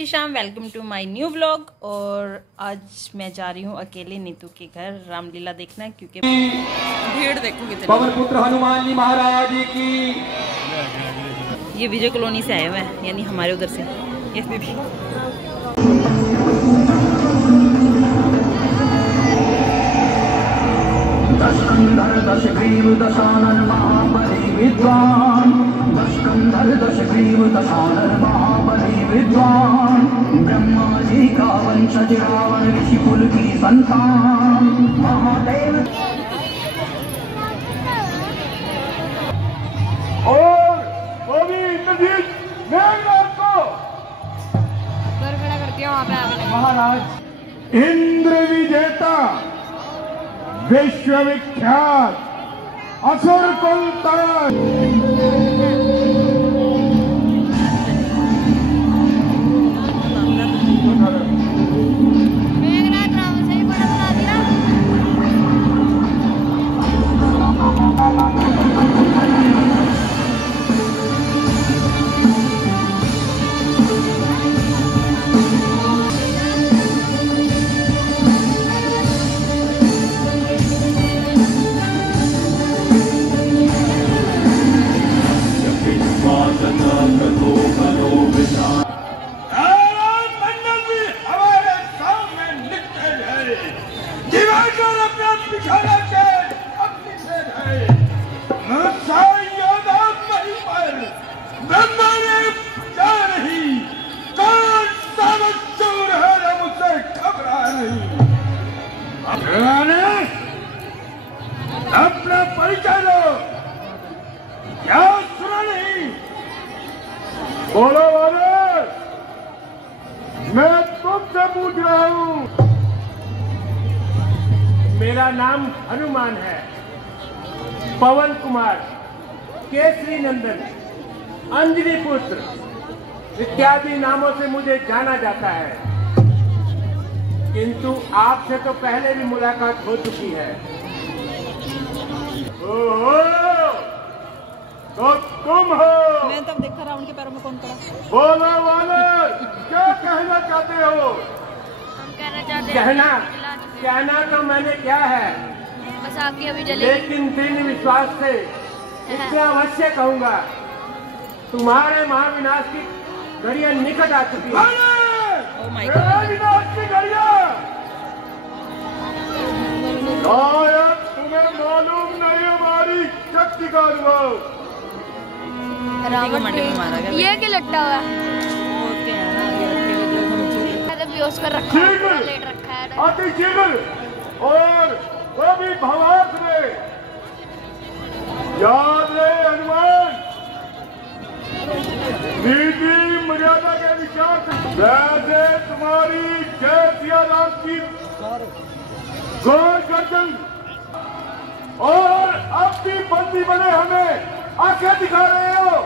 शाम, welcome to my new vlog. और आज मैं जा रही हूँ अकेले नीतू के घर रामलीला देखना, क्योंकि भीड़ देखो कितनी। पवन पुत्र हनुमान जी महाराज की। ये विजय कॉलोनी से आए हुए हैं, यानी हमारे उधर से। ये दीदी दशकंधर दशग्रीव दशानन महाबली विद्वान, दशकंधर दशग्रीव दशानन महाबली विद्वान, ब्रह्मा जी का वंशज रावण ऋषि कुल की संतान, महादेव। और वो भी इंद्रजीत मेघनाथ को खड़ा कर दिया वहां पे आगे। महाराज इंद्र विजेता विश्वविख्यात असुर कुलताज मेघनाथ राम से ही बड़ा बना दिया। अपना परिचय लो। क्या सुना नहीं? बोलो बोलो, मैं तुमसे पूछ रहा हूँ। मेरा नाम हनुमान है, पवन कुमार, केसरी नंदन, अंजनी पुत्र इत्यादि नामों से मुझे जाना जाता है। किंतु आपसे तो पहले भी मुलाकात हो चुकी है। ओहो, तो तुम हो? मैं तब देखा रावण के पैरों में कौन पड़ा। बोलो बोलो, क्या कहना चाहते हो? हम कहना चाहते कहना तो मैंने क्या है, बस आपकी अभी जले। लेकिन दृढ़ विश्वास से इतना अवश्य कहूंगा, तुम्हारे महाविनाश की घड़ियां निकट आ चुकी है। ओह माय गॉड, विनाश की घड़ियां शायद तुम्हें मालूम नहीं हमारी शक्ति का अनुभव। रावण मंडी में मारा गया। ये क्या लट्टा हुआ है? ओके यार, मैंने बेहोश कर रखा है, शीघ्र, लेट रखा है। अति शीघ्र, और वो भी भवार्थ में। याद रहे हनुमान, नीति मर्यादा के अनुसार वैसे तुम्हारी जय सिया राम की गौर गर्दन और अब भी बंदी बने हमें आंखें दिखा रहे हो।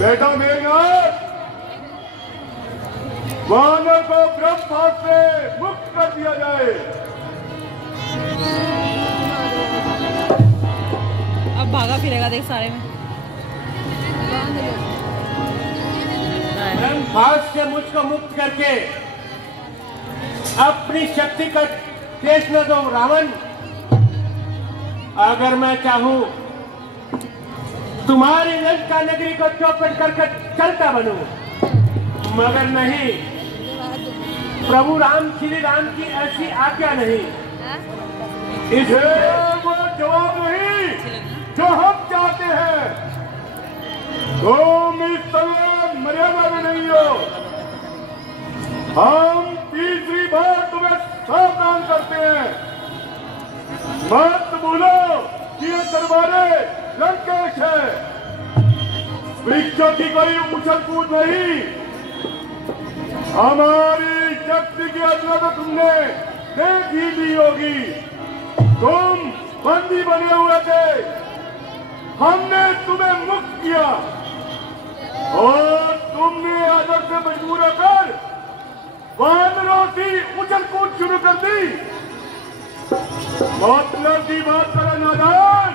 बेटा मेघनाथ, वानर को ब्रह्मास्त्र से मुक्त कर दिया जाए। अब भागा फिरेगा देख सारे में। ब्रह्मास्त्र से मुझको मुक्त करके अपनी शक्ति का देश न दो रावण। अगर मैं चाहूं तुम्हारी लंका नगरी को चौपट कर चलता बनूं, मगर नहीं, प्रभु राम श्री राम की ऐसी आज्ञा नहीं। इसे वो जवाब नहीं जो हम चाहते हैं। तुम इस तरह मर्यादा में नहीं हो। हम तीसरी बार तुम्हें सावधान करते हैं, मत भूलो कि ये दरबारे लंकेश है, वृक्षों की कोई उछल कूद नहीं। हमारी शक्ति की अजला तो तुमने देख ही ली होगी। तुम बंदी बने हुए थे, हमने तुम्हें मुक्त किया और तुमने आदर से मजबूर होकर वानरों की उछल कूद शुरू कर दी। मतलब की बात करो नादान,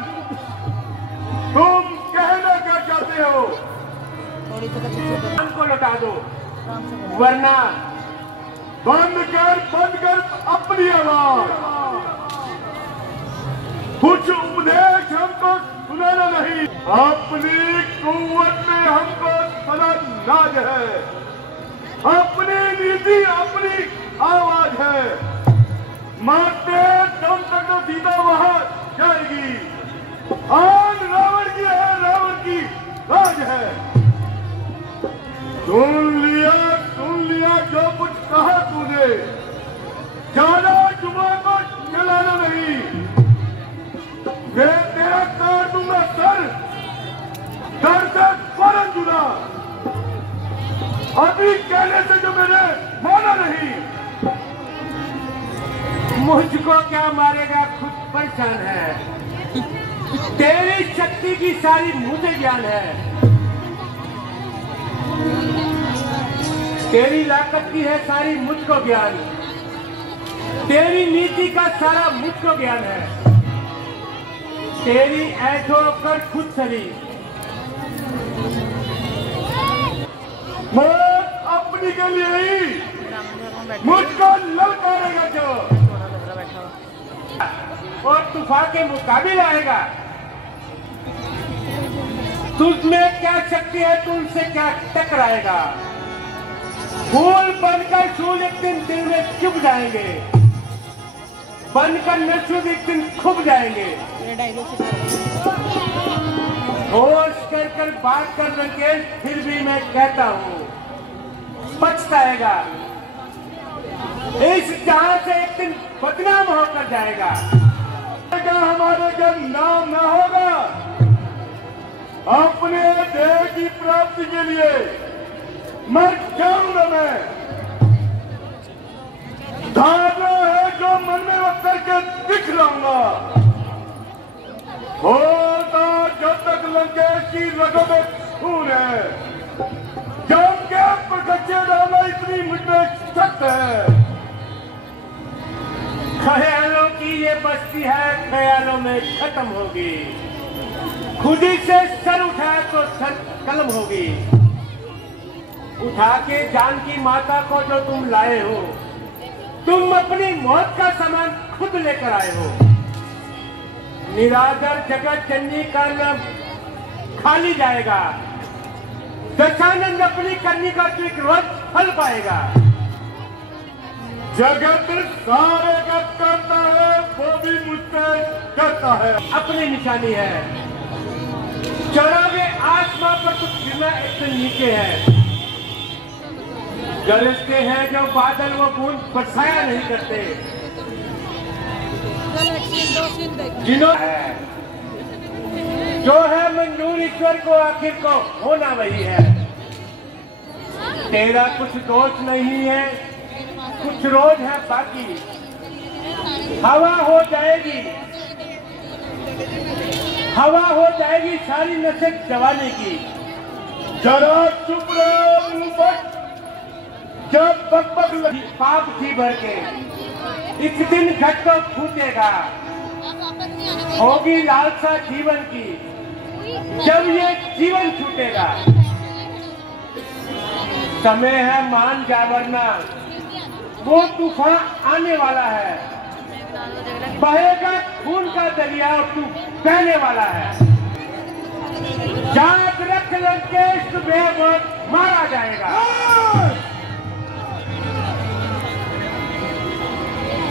तुम कहना क्या चाहते हो? को लौटा दो, वरना बंद कर अपनी आवाज। कुछ उपदेश हमको सुनाना नहीं, अपनी कुव्वत में हमको सदा नाज है, अपनी नीति अपनी आवाज है। मारते दम तक तो सीधा वहां जाएगी। आज रावण की है, रावण की राज है। सुन लिया जो कुछ कहा तूने, ज्यादा जुबान को चलाना नहीं। मैं तेरा काट दूंगा सर, दर से फौरन जुड़ा। अभी कहने से जो मैंने माना नहीं। मुझको क्या मारेगा, खुद परेशान है। तेरी शक्ति की सारी मुझे ज्ञान है, तेरी लाकत की है सारी मुझको ज्ञान, तेरी नीति का सारा मुझको ज्ञान है। तेरी ऐठो कर खुद सरी, मौत अपनी के लिए ही मुझको ललकारेगा जो, और तूफान के मुकाबले आएगा। तुझमें क्या शक्ति है, तुमसे क्या टकराएगा। फूल बनकर फूल एक दिन दिल में चुभ जाएंगे, बनकर नशूद एक दिन खुब जाएंगे। होश कर बात कर लंकेश, फिर भी मैं कहता हूँ पछताएगा। इस जहां से एक दिन बदनाम होकर जाएगा। हमारे जब नाम न होगा, अपने देह की प्राप्ति के लिए मर जाऊंगा मैं। धारणा है जो मन में वो करके दिखलाऊंगा। होता जब तक लंकेश की रगों में खून है, जम के पकड़े डालना इतनी मुझमें सख्त है। ख्यालों की ये बस्ती है, ख्यालों में खत्म होगी। खुद ही से सर उठाए तो सर कलम होगी। उठा के जानकी माता को जो तुम लाए हो, तुम अपनी मौत का सामान खुद लेकर आए हो। निराधर जगत जननी का नाम खाली जाएगा। दशानंद अपनी करनी का तो एक रोज फल पाएगा। जगत सारे का करता है, वो भी मुझसे करता है। अपनी निशानी है, चढ़ोगे आसमां पर कुछ गिरना एक दिन नीचे है। गरजते हैं जो बादल वो बूंद बरसाया नहीं करते। जिन्होंने जो है मंजूर ईश्वर को, आखिर को होना वही है। तेरा कुछ दोष नहीं है, कुछ रोज है बाकी। हवा हो जाएगी, हवा हो जाएगी सारी नशे जवानी की। जरा चुप रहो मुंह पर, जब बकबक लगी पाप थी भर के, एक दिन घट को फूटेगा। होगी लालसा जीवन की, जब ये जीवन छूटेगा। समय है मान जा, वरना वो तूफान आने वाला है। बहेगा खून का दरिया और तू बहने वाला है। याद रख लंकेश, तुम्हें बहुत मारा जाएगा।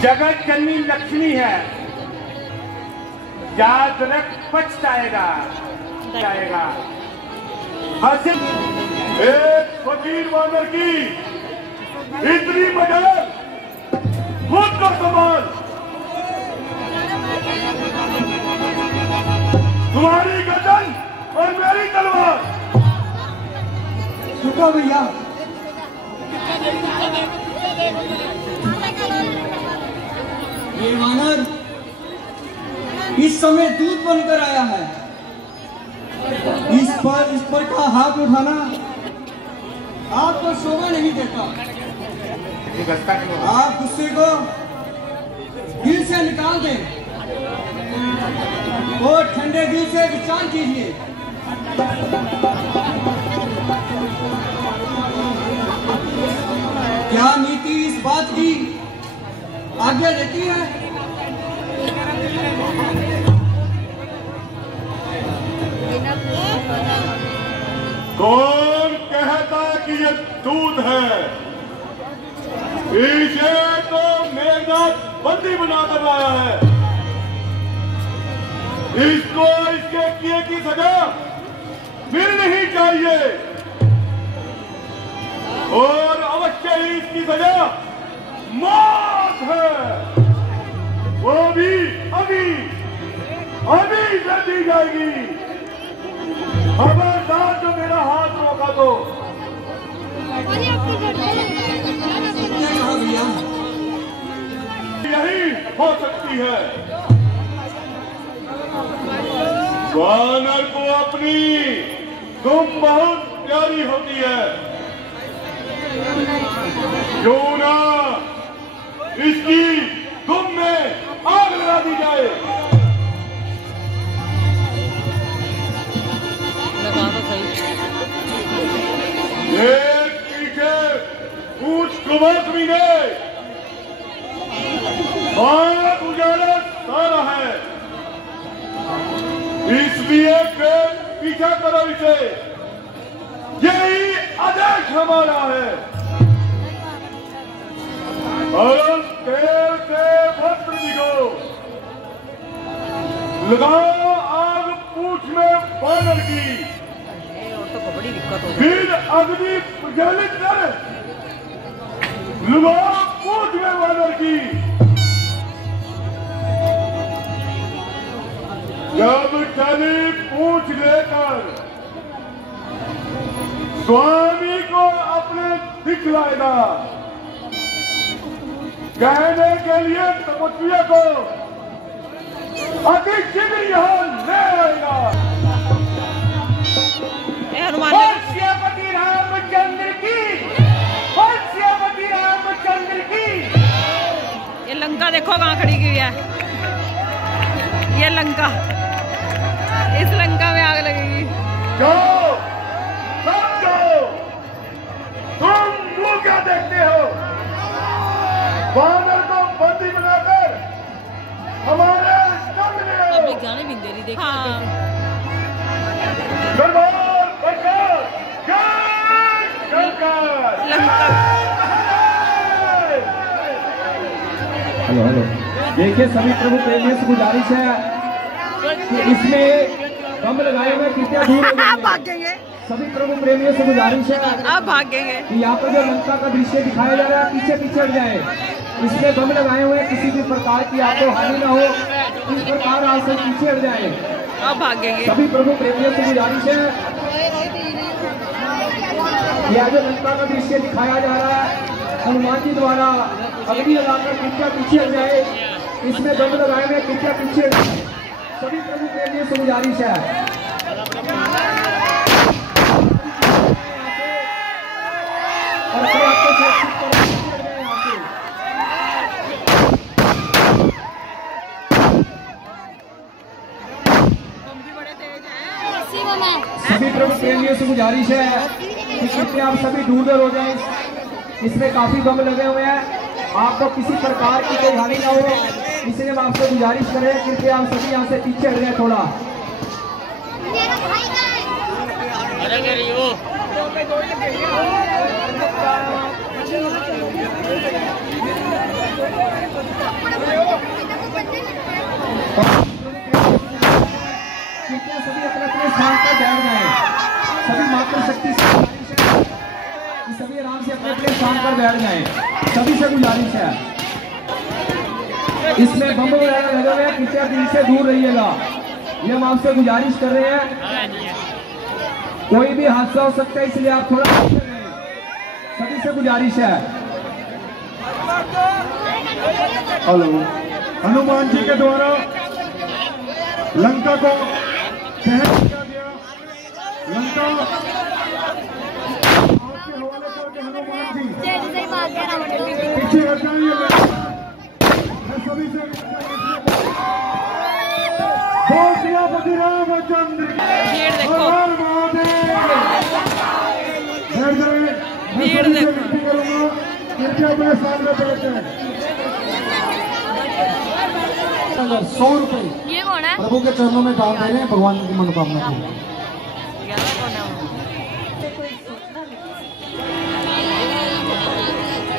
जगत जननी लक्ष्मी है, याद रख पछताएगा जाएगा। हसिल एक फकीर वानर की इतनी मदद, खुद का सवाल। तुम्हारी गर्दन और मेरी तलवार। रुको भैया, ये वानर इस समय दूध बनकर आया है। इस पर का हाथ उठाना आपको शोभा नहीं देता। आप गुस्से को दिल से निकाल दें और ठंडे दिल से विचार कीजिए। क्या नीति इस बात की आज्ञा देती है? कौन कहता कि ये दूध है? इसे तो मेघनाथ बंदी बना करवाया है। इसको इसके किए की सजा मिलनी ही चाहिए और अवश्य ही इसकी सजा मौत है। वो भी अभी कर दी जाएगी। खबरदार जो मेरा हाथ रोका तो यही हो सकती है। वानर को अपनी तुम बहुत प्यारी होती है, क्यों ना इसकी तुम में आग लगा दी जाए। एक पीछे पूछ कुमार ने बात उजाला सारा है, इसलिए फिर पीछा करो इसे। यही आदेश हमारा है। और तेल से वस्त्र भिगो, लगाओ आग पूछ में बानर की, फिर अग्नि प्रज्वलित कर लगाओ पूछ में बानर की। जब चली पूछ लेकर स्वामी को अपने दिखलाएगा, कहने के लिए तपस्या को अति शीघ्र यहाँ ले आएगा। श्यापति रामचंद्र की, श्यापति रामचंद्र की। ये लंका देखो कहाँ खड़ी हुई है। ये लंका, इस लंका में आग लगेगी। जाओ, सब जाओ। तुम मुंह क्या देखते हो? वानर को बंदी बनाकर हमारे संग ले आओ। गाने भी दे रही देखो। हाँ। दरबार बचाओ, जय शंकर। लंका। हेलो देखिए, सभी प्रभु प्रेमियों से गुजारिश है कि इसमें बम लगाए हुए कृपया दूर हो जाइए। भागेंगे। सभी प्रभु प्रेमियों से गुजारिश है आप भागेंगे। कि यहाँ पर जो लंका का दृश्य दिखाया जा रहा है पीछे पीछे हट जाए। इसमें बम लगाए हुए किसी भी प्रकार की आपको हानि ना हो, इस प्रकार आपसे पीछे हट जाए। आप भागेंगे। सभी प्रभु प्रेमियों से गुजारिश है, यह जो लंका का दृश्य दिखाया जा रहा है हनुमान जी द्वारा अग्नि लगाकर कृपया पीछे हट जाए। इसमें बम लगाए हुए कृपया पीछे हट जाए। सभी प्रभु प्रेमियों से गुजारिश है। और फिर आपको सुरक्षित कर यहाँ से। सभी प्रभु प्रेमियों से गुजारिश है कि कृपया आप सभी दूर हो जाएं। इसमें काफी बम लगे हुए हैं, आपको किसी प्रकार की कोई हानि ना हो, इसलिए हम आपसे गुजारिश करें कृपया आप सभी यहाँ से पीछे हट जाए थोड़ा। कृपया सभी अपने अपने स्थान पर बैठ जाएं। सभी मात्र शक्ति से सभी आराम से अपने अपने स्थान पर बैठ जाएं। सभी से गुजारिश है, इसमें बम वगैरह लगे हुए हैं, कृपया दिल से दूर रहिएगा। ये हम आपसे गुजारिश कर रहे हैं, कोई भी हादसा हो सकता है इसलिए आप थोड़ा सभी से गुजारिश है। हेलो, हनुमान जी के द्वारा लंका को दहन किया गया। लंका आपके हवाले करके हनुमान जी पीछे हट जाइए। मैं सभी से श्यापति रामचंद्र भीड़ देखो। भीड़ देखो। कृपया अपने स्थान में बैठ जाएं। 100 रुपए ये कौन है? प्रभु के चरणों में दान दे रहे हैं भगवान की मनोकामना को।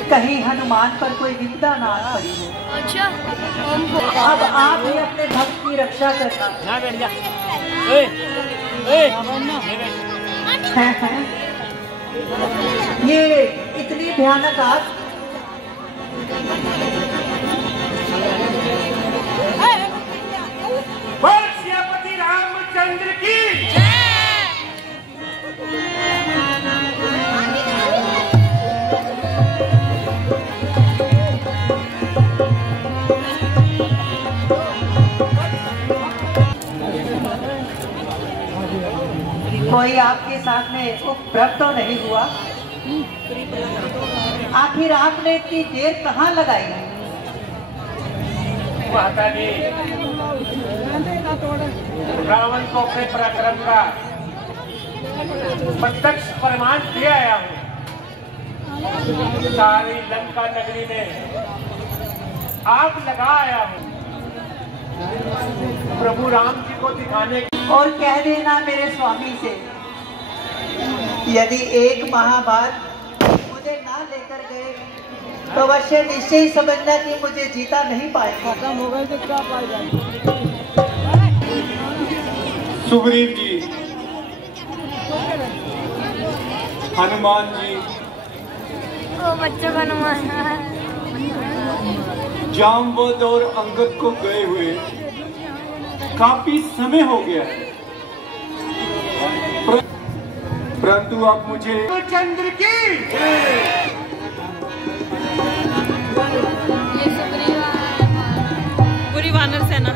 कहीं हनुमान पर कोई विपदा ना पड़ी हो। अच्छा अब आप ही अपने भक्त की रक्षा करना। ना बैठ जा। हैं? ये इतनी भयानक आग। बोल सियापति रामचंद्र की। कोई आपके साथ में उपद्रव तो नहीं हुआ? आखिर आपने इतनी देर कहाँ लगाई? माता जी, रावण को अपने पराक्रम का प्रत्यक्ष प्रमाण दे आया हूँ। सारी लंका नगरी में आग लगा आया हूँ प्रभु राम जी को दिखाने की। और कह देना मेरे स्वामी से, यदि एक माह बाद मुझे ना लेकर गए तो अवश्य निश्चय ही समझना कि मुझे जीता नहीं पाएगा। खत्म हो गए तो क्या पाएगा? सुग्रीव जी, हनुमान जी, वो बच्चों का हनुमान। जामवंत और अंगद को गए हुए काफी समय हो गया है, परंतु आप मुझे चंद्र की ये सुग्रीव पूरी वानर सेना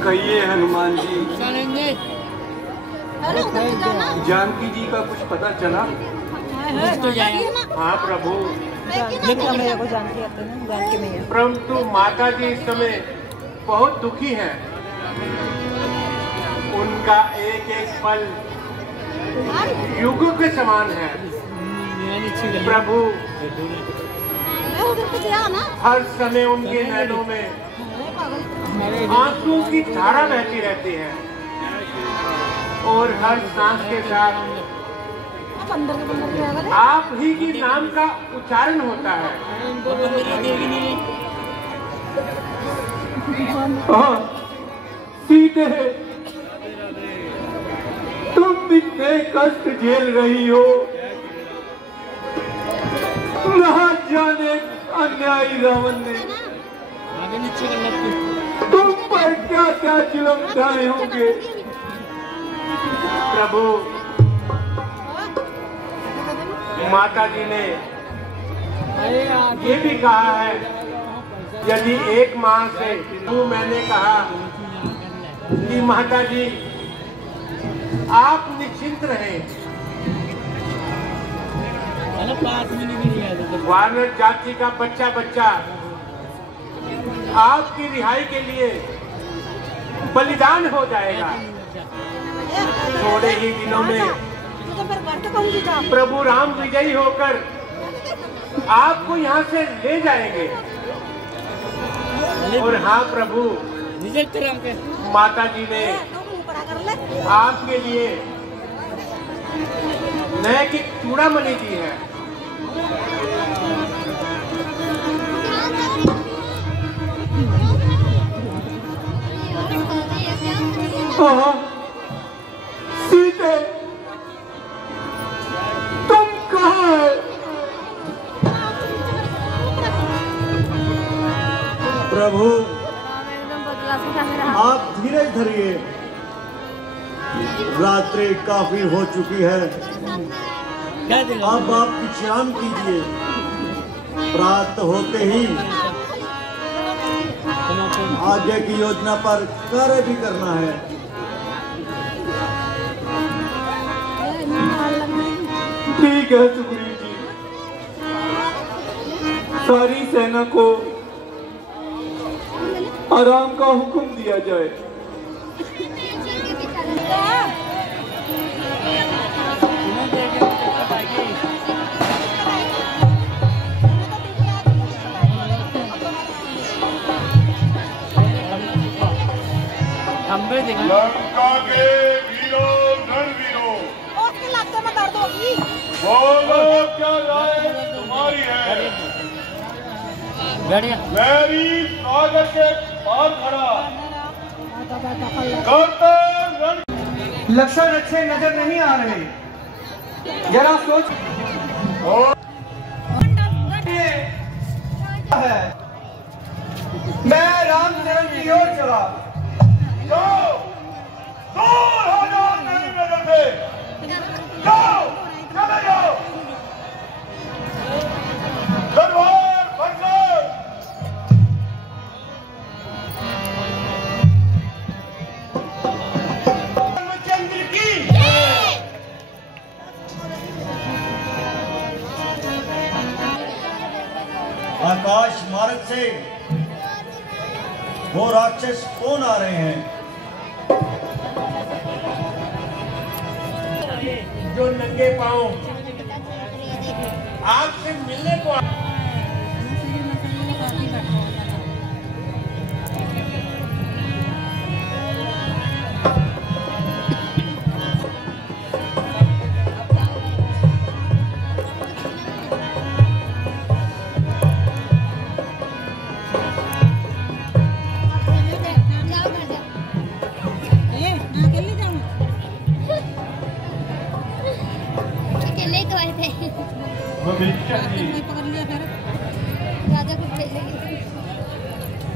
कहिए हनुमान जी, जानकी जी का कुछ पता चला? हाँ प्रभु, परंतु माता जी इस समय बहुत दुखी हैं। उनका एक एक पल युग के समान है। प्रभु हर समय उनके नैनों में आंसू की धारा बहती रहती है और हर सांस के साथ आप ही की नाम का उच्चारण होता है। सीते, तुम इतने कष्ट झेल रही हो, ना जाने अन्यायी रावण ने तुम पर क्या क्या जुल्म ढाए होंगे। प्रभु, माता जी ने ये भी कहा है, यदि एक माह से तो मैंने कहा कि माता जी आप निश्चिंत रहें। वानर जाति का बच्चा बच्चा आपकी रिहाई के लिए बलिदान हो जाएगा। थोड़े ही दिनों में प्रभु राम विजयी होकर आपको यहाँ से ले जाएंगे। और हाँ प्रभु, माता जी ने आपके लिए नए की चूड़ामणि दी है। सीते, तुम कहाँ है? प्रभु, एकदम बदला सा मेरा। आप धीरज धरिए, रात्रि काफी हो चुकी है, अब आप विश्राम कीजिए। प्रातः होते ही आगे की योजना पर कार्य भी करना है। ठीक है सुग्रीव जी, सारी सेना को आराम का हुक्म दिया जाए। लंका के वीरों रणवीरों, बोलो क्या राय तुम्हारी है? मेरी स्वागत के पार खड़ा करता रण। लक्षण अच्छे नजर नहीं आ रहे, जरा सोच है। मैं रामचरण की ओर चला। जाओ, दूर हो जाओ मेरी नजर से। जाओ, चले जाओ। तलवार बरसाओ। रामचंद्र की आकाश मार्ग से वो राक्षस कौन आ रहे हैं? जो नंगे पांव आपसे मिलने को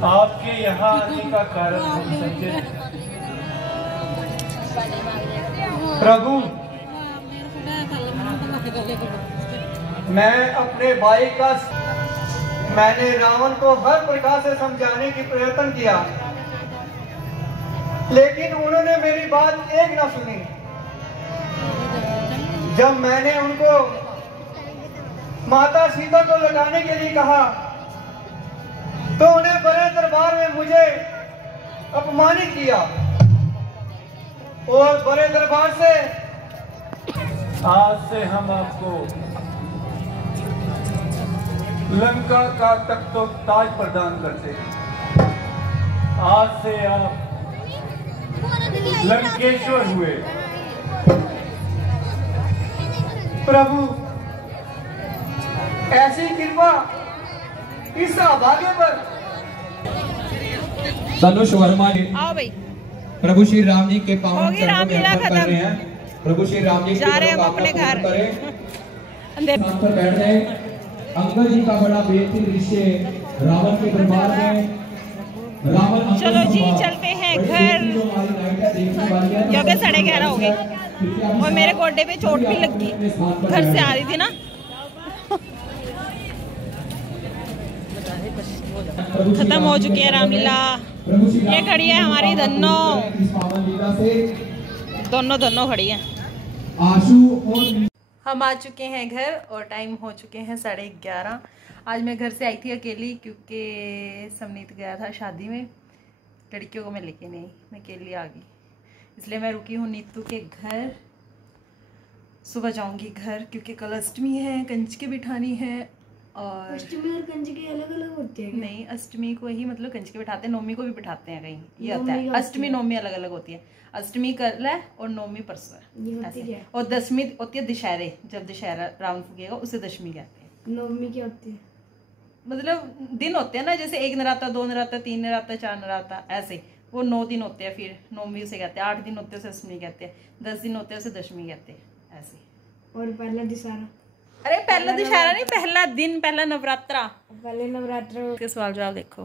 आपके यहाँ आने का कारण हम समझे। प्रभु, मैं अपने भाई का मैंने रावण को हर प्रकार से समझाने की प्रयत्न किया, लेकिन उन्होंने मेरी बात एक न सुनी। जब मैंने उनको माता सीता को लौटाने के लिए कहा तो उन्हें बड़े दरबार में मुझे अपमानित किया और बड़े दरबार से आज से हम आपको लंका का तख्त ताज प्रदान करते हैं। आज से आप लंकेश्वर हुए। प्रभु, ऐसी कृपा इस अभागे पर। धनुष वर्मा जी आओ भाई, प्रभु श्री राम जी के पावन होगी चरणों में रामलीला अर्पण कर खत्म। रहे हैं। प्रभु श्री राम जी जा रहे हैं हम अपने घर। स्थान पर बैठ गए। अंगद जी का बड़ा बेहतरी दृश्य रावण के दरबार में। रावण चलो जी चलते हैं घर, क्योंकि 11:30 हो गए और मेरे गोड्डे पे चोट भी लग गई, घर से आ रही थी ना। खत्म हो चुकी है रामलीला। ये खड़ी है हमारी दोनों खड़ी है। हम आ चुके हैं घर और टाइम हो चुके हैं 11:30। आज मैं घर से आई थी अकेली, क्योंकि समनीत गया था शादी में। लड़कियों को मैं लेके नहीं, मैं अकेली आ गई, इसलिए मैं रुकी हूँ नीतू के घर। सुबह जाऊंगी घर, क्योंकि कल अष्टमी है, कंजके बिठानी है। और अष्टमी और कंजके अलग अलग होते हैं? नहीं, अष्टमी को ही मतलब कंजके बिठाते हैं, नौमी को भी बिठाते हैं कहीं। ये होता है अष्टमी नौमी अलग अलग होती है। अष्टमी कल है और नौमी परसों है। और दशमी होती है दशहरे, जब दशहरा रावण फूकेगा उसे दशमी कहते हैं। नौमी क्या होती है? मतलब दिन होते हैं ना, जैसे 1 नराता, 2 नराता, 3 नराता, 4 नराता, ऐसे वो 9 दिन होते हैं। फिर नौमी उसे कहते हैं। 8 दिन होते हैं उसे अष्टमी कहते हैं। 10 दिन होते हैं उसे दशमी कहते हैं, ऐसे। और पहला दशहरा? अरे पहला दशहरा नहीं, पहला दिन, पहला नवरात्रा। पहले नवरात्र के सवाल जवाब देखो।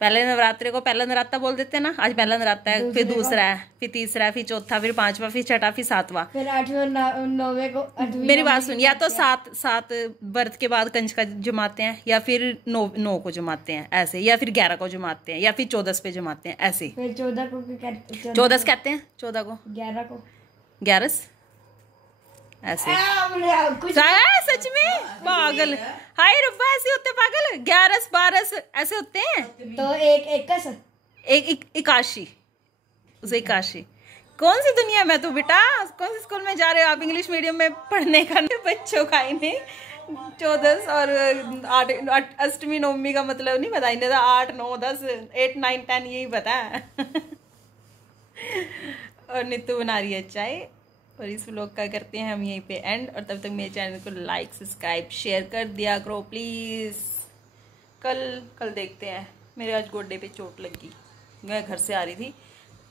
पहले नवरात्रे को पहला नवरात्रा बोल देते हैं ना। आज पहला नवरात्रा है, फिर दूसरा है, फिर तीसरा है, फिर चौथा, फिर पांचवा, फिर छठा, फिर सातवां, फिर 8वें 9वें को मेरी बात सुन, या तो सात बर्थ के बाद कंजका जमाते हैं, या फिर 9 को जमाते हैं ऐसे, या फिर 11 को जमाते हैं, या फिर 14 पे जमाते हैं ऐसे। फिर 14 को 14 कहते हैं, 14 को 11 को 11 ऐसे। सच में पागल, हाय रब्बा, ऐसे होते पागल। 11 12 ऐसे होते हैं। तो एक 81 उसे 81। कौन सी दुनिया में तू बेटा, कौन से स्कूल में जा रहे हो आप? इंग्लिश मीडियम में पढ़ने का बच्चों का इन्हें 14 और 8 अष्टमी नवमी का मतलब नहीं पता इन्हें। 8 9 10 8 9 10 यही पता है। और नीतू बना रही है चाय। और इस व्लॉग का करते हैं हम यहीं पे एंड। और तब तक मेरे चैनल को लाइक सब्सक्राइब शेयर कर दिया करो प्लीज़। कल देखते हैं। मेरे आज गोड्डे पे चोट लगी। मैं घर से आ रही थी,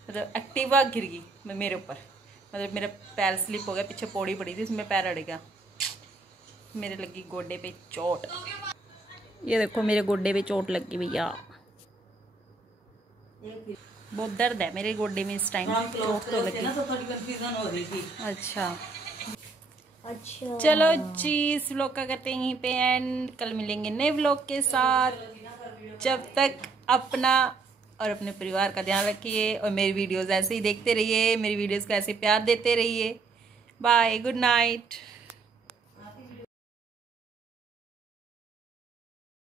मतलब एक्टिवा गिर गई मेरे ऊपर, मतलब मेरा पैर स्लिप हो गया, पीछे पौड़ी पड़ी थी, उसमें पैर अड़ गया, मेरे लगी गोड्डे पे चोट। ये देखो मेरे गोड्डे पे चोट लगी भैया, बहुत दर्द है मेरे गोड्डे में इस टाइम। चोट तो लगी। अच्छा चलो जी, इस व्लॉग का करते हैं यहीं पे एंड। कल मिलेंगे नए व्लॉग के साथ। जब तक अपना और अपने परिवार का ध्यान रखिए और मेरी वीडियोस ऐसे ही देखते रहिए, मेरी वीडियोस को ऐसे प्यार देते रहिए। Bye, good night.